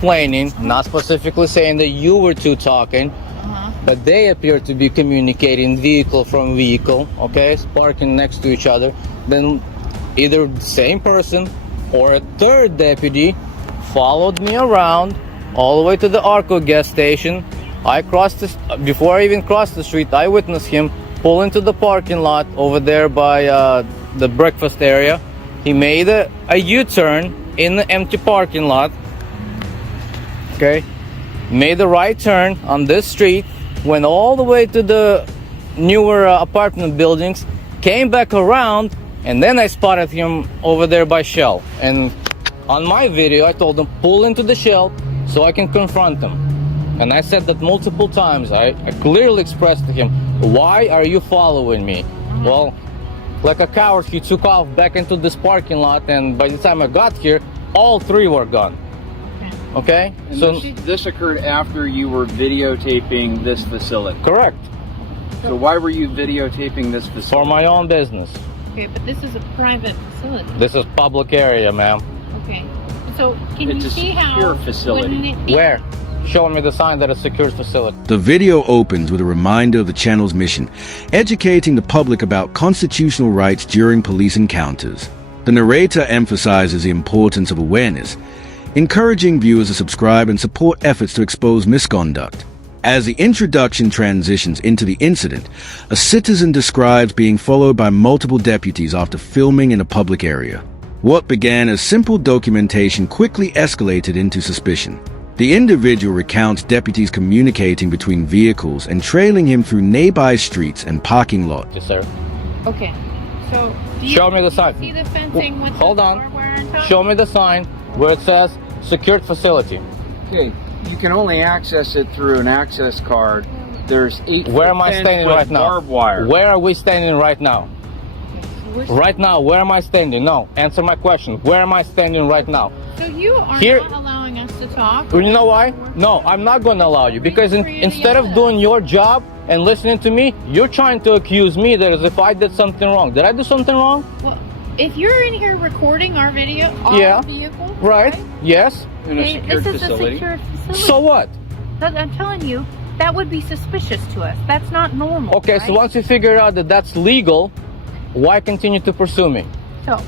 complaining, not specifically saying that you were two talking, but they appear to be communicating vehicle from vehicle, okay, parking next to each other. Then either the same person or a third deputy followed me around all the way to the Arco gas station. I crossed this, before I even crossed the street, I witnessed him pull into the parking lot over there by the breakfast area. He made a U-turn in the empty parking lot, okay, made a right turn on this street, went all the way to the newer apartment buildings, came back around, and then I spotted him over there by Shell. And on my video, I told him, pull into the Shell so I can confront him. And I said that multiple times. I clearly expressed to him, why are you following me? Well, like a coward, he took off back into this parking lot, and by the time I got here, all three were gone. Okay? And So this occurred after you were videotaping this facility. correct. So why were you videotaping this facility? For my own business. Okay, but this is a private facility. This is public area, ma'am. Okay. So can It's you a see how secure facility. wouldn't it be- Where? Show me the sign that it's a secure facility. The video opens with a reminder of the channel's mission, educating the public about constitutional rights during police encounters. The narrator emphasizes the importance of awareness, encouraging viewers to subscribe and support efforts to expose misconduct. As the introduction transitions into the incident, a citizen describes being followed by multiple deputies after filming in a public area. What began as simple documentation quickly escalated into suspicion. The individual recounts deputies communicating between vehicles and trailing him through nearby streets and parking lots. Yes, sir. Okay. So do you Show me the sign. see the fencing with Hold the on. barbed wire on top? Show me the sign where it says secured facility. Okay, you can only access it through an access card. There's 8 Where am I standing right now? Barbed wire. Where are we standing right now? Right now, where am I standing? No, answer my question. Where am I standing right now? So you are Here- not allowing us to talk? You know why? No, I'm not going to allow you, because instead of doing your job and listening to me, you're trying to accuse me that as if I did something wrong. Did I do something wrong? Well, if you're in here recording our video, Yeah. our vehicle, Right? Yes. In a Okay, secured this is facility. a secured facility. So what? I'm telling you, that would be suspicious to us. That's not normal. Okay, right? so once you figure out that that's legal, why continue to pursue me? So,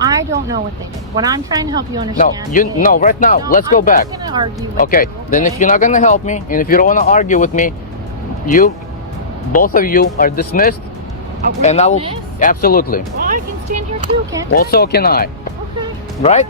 I don't know what they did. What I'm trying to help you No, understand. you is- no. Right now, No, let's go I'm back. not gonna argue with Okay, you, then if you're not gonna help me, and if you don't want to argue with me, both of you are dismissed, we're and I will dismissed? absolutely. Well, I can stand here too, can't Well, so can I, Okay. right?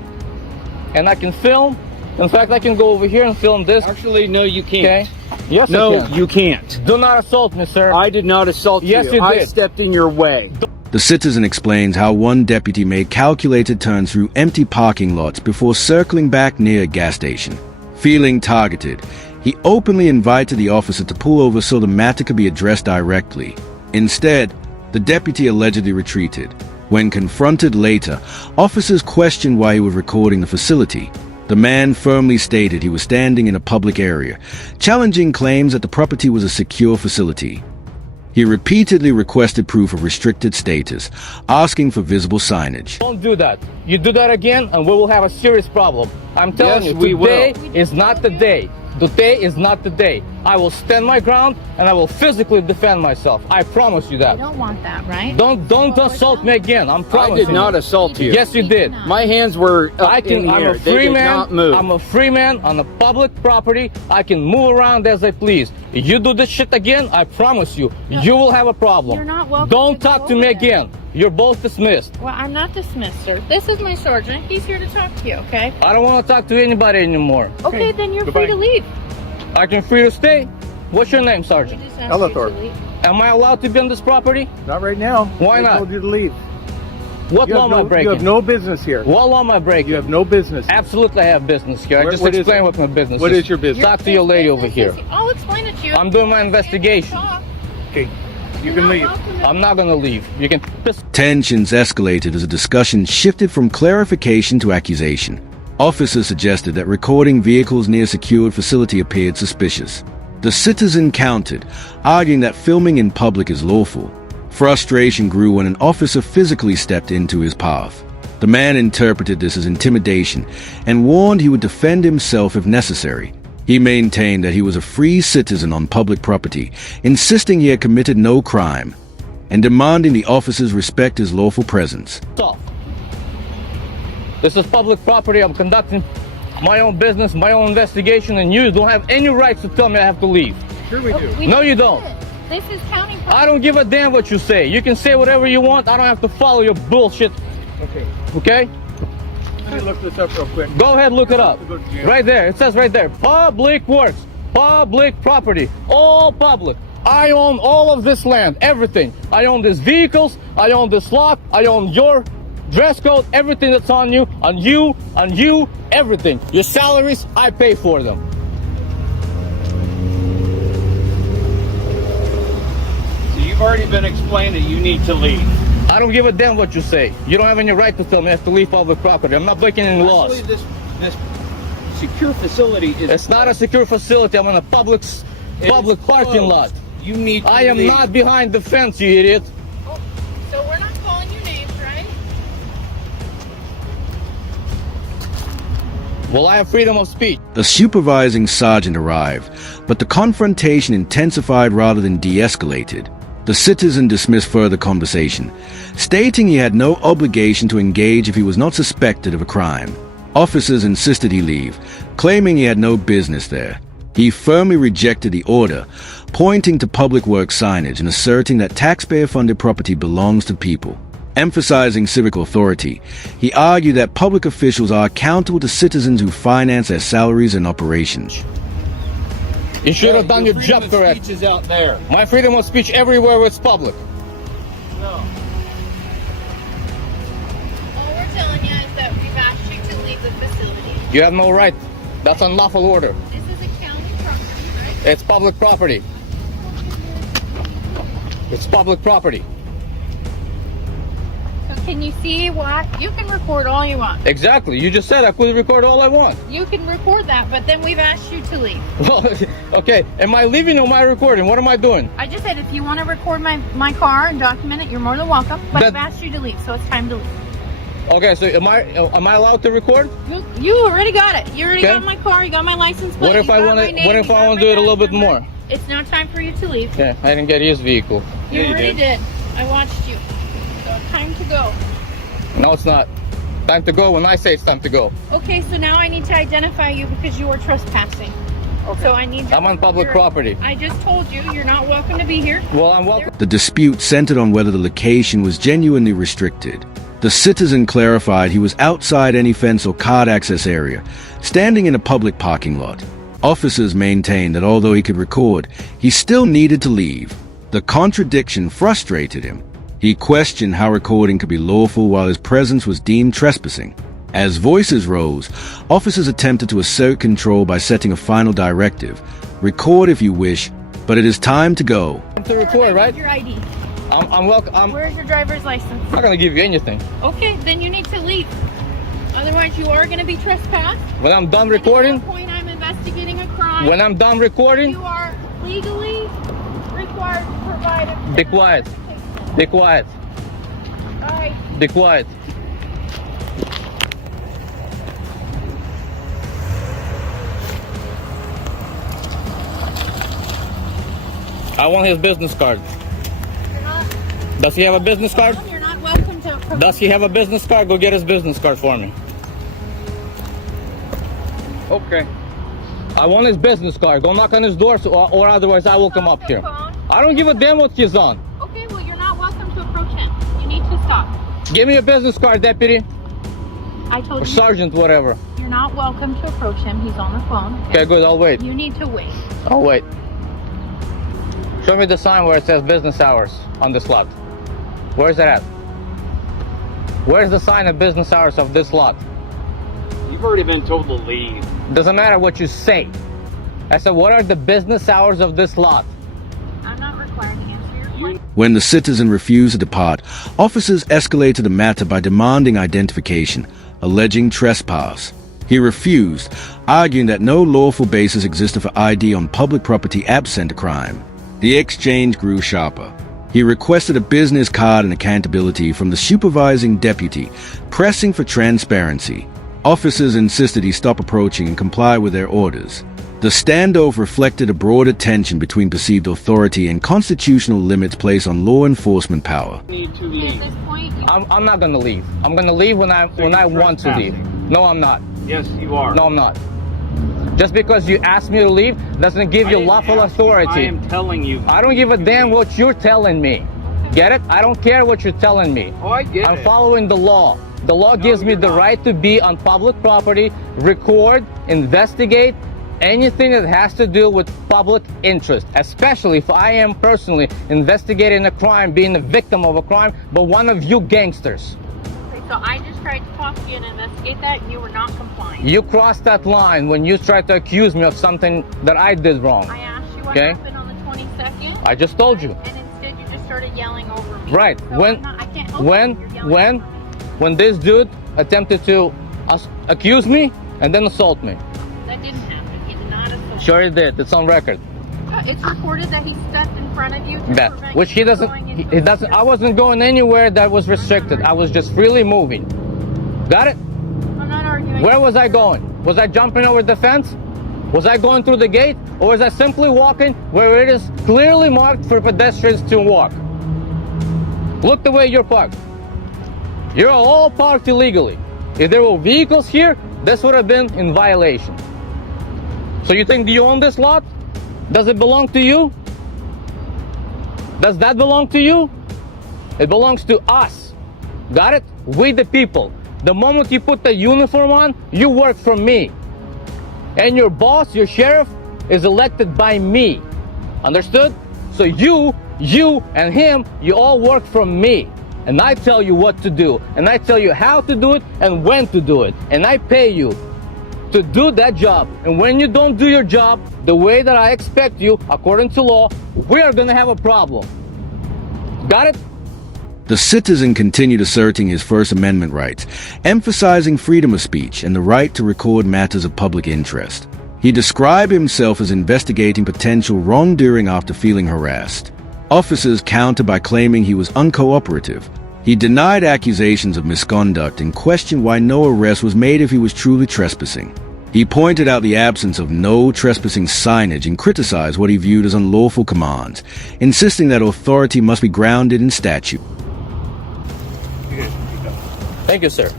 And I can film. In fact, I can go over here and film this. Actually, no, you Okay? can't. Yes, I No, can. you can't. Do not assault me, sir. I did not assault Yes, you. you I did. stepped in your way. The citizen explains how one deputy made calculated turns through empty parking lots before circling back near a gas station. Feeling targeted, he openly invited the officer to pull over so the matter could be addressed directly. Instead, the deputy allegedly retreated. When confronted later, officers questioned why he was recording the facility. The man firmly stated he was standing in a public area, challenging claims that the property was a secure facility. He repeatedly requested proof of restricted status, asking for visible signage. Don't do that. You do that again, and we will have a serious problem. I'm telling Yes, you, we today will. is not the day. Today is not the day. I will stand my ground, and I will physically defend myself. I promise you You that. don't want that, right? Don't assault me again. I'm I promising. did not assault you. Yes, you did. My hands were up in I'm here. a They free did man. not move. I'm a free man on a public property. I can move around as I please. You do this shit again, I promise you, you will have a problem. You're not welcome Don't to go talk to me over there. again. You're both dismissed. Well, I'm not dismissed, sir. This is my sergeant. He's here to talk to you, okay? I don't want to talk to anybody anymore. Okay, then you're Goodbye. free to leave. I can free to stay. What's your name, Sergeant? We just asked you to Ellithorpe. leave. Am I allowed to be on this property? Not right now. Why They not? told you to leave. What You law have, am I no, breaking? you have no business here. What law am I breaking? You have no business. Absolutely, I have business here. I What- just what is explain it? what my business What is. is your business? Talk to your lady over here. I'll explain it to you. I'm doing my investigation. Okay, you You're can not leave. welcome to- I'm not gonna leave. You can piss. Tensions escalated as the discussion shifted from clarification to accusation. Officers suggested that recording vehicles near a secured facility appeared suspicious. The citizen countered, arguing that filming in public is lawful. Frustration grew when an officer physically stepped into his path. The man interpreted this as intimidation and warned he would defend himself if necessary. He maintained that he was a free citizen on public property, insisting he had committed no crime, and demanding the officers respect his lawful presence. Off. This is public property. I'm conducting my own business, my own investigation, and you don't have any rights to tell me I have to leave. Sure we do. No, you don't. This is county property. I don't give a damn what you say. You can say whatever you want. I don't have to follow your bullshit. Okay. Okay? Let me look this up real quick. Go ahead, look it up. Go to jail. Right there. It says right there. Public works. Public property. All public. I own all of this land. Everything. I own these vehicles. I own this lot. I own your dress code. Everything that's on you. On you. Everything. Your salaries, I pay for them. So you've already been explained that you need to leave. I don't give a damn what you say. You don't have any right to tell me I have to leave public property. I'm not breaking any laws. Actually, this secure facility is. It's not a secure facility. I'm in a public parking lot. You need to I am leave. not behind the fence, you idiot. Oh, so we're not calling you names, right? Well, I have freedom of speech. The supervising sergeant arrived, but the confrontation intensified rather than de-escalated. The citizen dismissed further conversation, stating he had no obligation to engage if he was not suspected of a crime. Officers insisted he leave, claiming he had no business there. He firmly rejected the order, pointing to public works signage and asserting that taxpayer-funded property belongs to people. Emphasizing civic authority, he argued that public officials are accountable to citizens who finance their salaries and operations. You should have done your job freedom of correct. speech is out there. My freedom of speech everywhere where it's public. No. All we're telling you is that we've asked you to leave the facility. You have no right. That's unlawful order. This is a county property, right? It's public property. It's public property. So can you see what? You can record all you want. Exactly. You just said I could record all I want. You can record that, but then we've asked you to leave. Well, okay. Am I leaving or am I recording? What am I doing? I just said if you want to record my car and document it, you're more than welcome. But That- I've asked you to leave, so it's time to leave. Okay, so am I allowed to record? You already got it. You already Okay. got my car. You got my license plate. What if you I got want my to? name, What if you I got want my to do it a little badge bit number. more? It's now time for you to leave. Yeah, I didn't get his vehicle. You Yeah, you already did. did. I watched you. So time to go. No, it's not. Time to go when I say it's time to go. Okay, so now I need to identify you because you are trespassing. So I need. I'm on public property. I just told you you're not welcome to be here. Well, I'm welcome. The dispute centered on whether the location was genuinely restricted. The citizen clarified he was outside any fence or card access area, standing in a public parking lot. Officers maintained that although he could record, he still needed to leave. The contradiction frustrated him. He questioned how recording could be lawful while his presence was deemed trespassing. As voices rose, officers attempted to assert control by setting a final directive. Record if you wish, but it is time to go. To record, right? Your ID. I'm welcome. I'm Where's your driver's license? not gonna give you anything. Okay, then you need to leave. Otherwise, you are going to be trespassed. When I'm done And recording, at that point, I'm investigating a crime. when I'm done recording, You are legally required to provide a be quiet. Be quiet. All right. Be quiet. I want his business card. You're not, Does he have a business card? you're not welcome to. Does he have a business card? Go get his business card for me. Okay. I want his business card. Go knock on his door, or otherwise I will come up here. I don't give a damn what he's on. Okay, well, you're not welcome to approach him. You need to stop. Give me a business card, deputy. I told Or you sergeant, whatever. you're not welcome to approach him. He's on the phone. Okay, good. I'll wait. You need to wait. I'll wait. Show me the sign where it says business hours on this lot. Where's that at? Where's the sign of business hours of this lot? You've already been told to leave. Doesn't matter what you say. I said, what are the business hours of this lot? I'm not required to answer your question. When the citizen refused to depart, officers escalated the matter by demanding identification, alleging trespass. He refused, arguing that no lawful basis existed for ID on public property absent a crime. The exchange grew sharper. He requested a business card and accountability from the supervising deputy, pressing for transparency. Officers insisted he stop approaching and comply with their orders. The standoff reflected a broader tension between perceived authority and constitutional limits placed on law enforcement power. Need to At leave. this point, I'm not gonna leave. I'm gonna leave when I want to leave. No, I'm not. Yes, you are. No, I'm not. Just because you asked me to leave doesn't give you lawful authority. I am telling you. I don't give a damn what you're telling me. Get it? I don't care what you're telling me. Oh, I get I'm it. following the law. The law gives me you're the not. right to be on public property, record, investigate, anything that has to do with public interest, especially if I am personally investigating a crime, being a victim of a crime, but one of you gangsters. okay, so I just tried to talk to you and investigate that, and you were not complying. You crossed that line when you tried to accuse me of something that I did wrong. I asked you what Okay. happened on the 22nd. I just told you. And instead you just started yelling over me. Right. So I can't help when you. You're yelling over me. when this dude attempted to accuse me and then assault me. That didn't happen. He did not assault. Sure he did. It's on record. It's recorded that he stepped in front of you to That prevent which you he from doesn't going he, into he doesn't I wasn't going anywhere that was restricted. I was just freely moving. Got it? I'm not arguing. Where was I going? Was I jumping over the fence? Was I going through the gate? Or was I simply walking where it is clearly marked for pedestrians to walk? Look the way you're parked. You're all parked illegally. If there were vehicles here, this would have been in violation. So you think you own this lot? Does it belong to you? Does that belong to you? It belongs to us. Got it? We the people. The moment you put the uniform on, you work for me. And your boss, your sheriff, is elected by me. Understood? So you and him, you all work for me. And I tell you what to do. And I tell you how to do it and when to do it. And I pay you to do that job. And when you don't do your job the way that I expect you, according to law, we are gonna have a problem. Got it? The citizen continued asserting his First Amendment rights, emphasizing freedom of speech and the right to record matters of public interest. He described himself as investigating potential wrongdoing after feeling harassed. Officers countered by claiming he was uncooperative. He denied accusations of misconduct and questioned why no arrest was made if he was truly trespassing. He pointed out the absence of no trespassing signage and criticized what he viewed as unlawful commands, insisting that authority must be grounded in statute. Thank you, sir.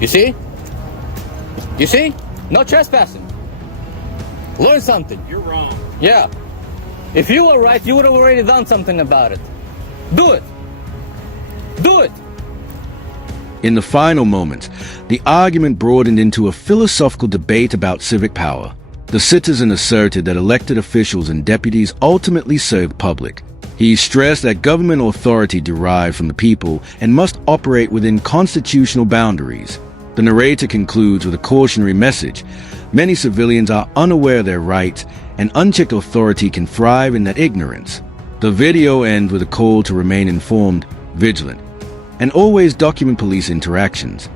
You see? You see? No trespassing. Learn something. You're wrong. Yeah. If you were right, you would have already done something about it. Do it. Do it. In the final moments, the argument broadened into a philosophical debate about civic power. The citizen asserted that elected officials and deputies ultimately serve the public. He stressed that government authority derived from the people and must operate within constitutional boundaries. The narrator concludes with a cautionary message. Many civilians are unaware of their rights, and unchecked authority can thrive in that ignorance. The video ends with a call to remain informed, vigilant, and always document police interactions.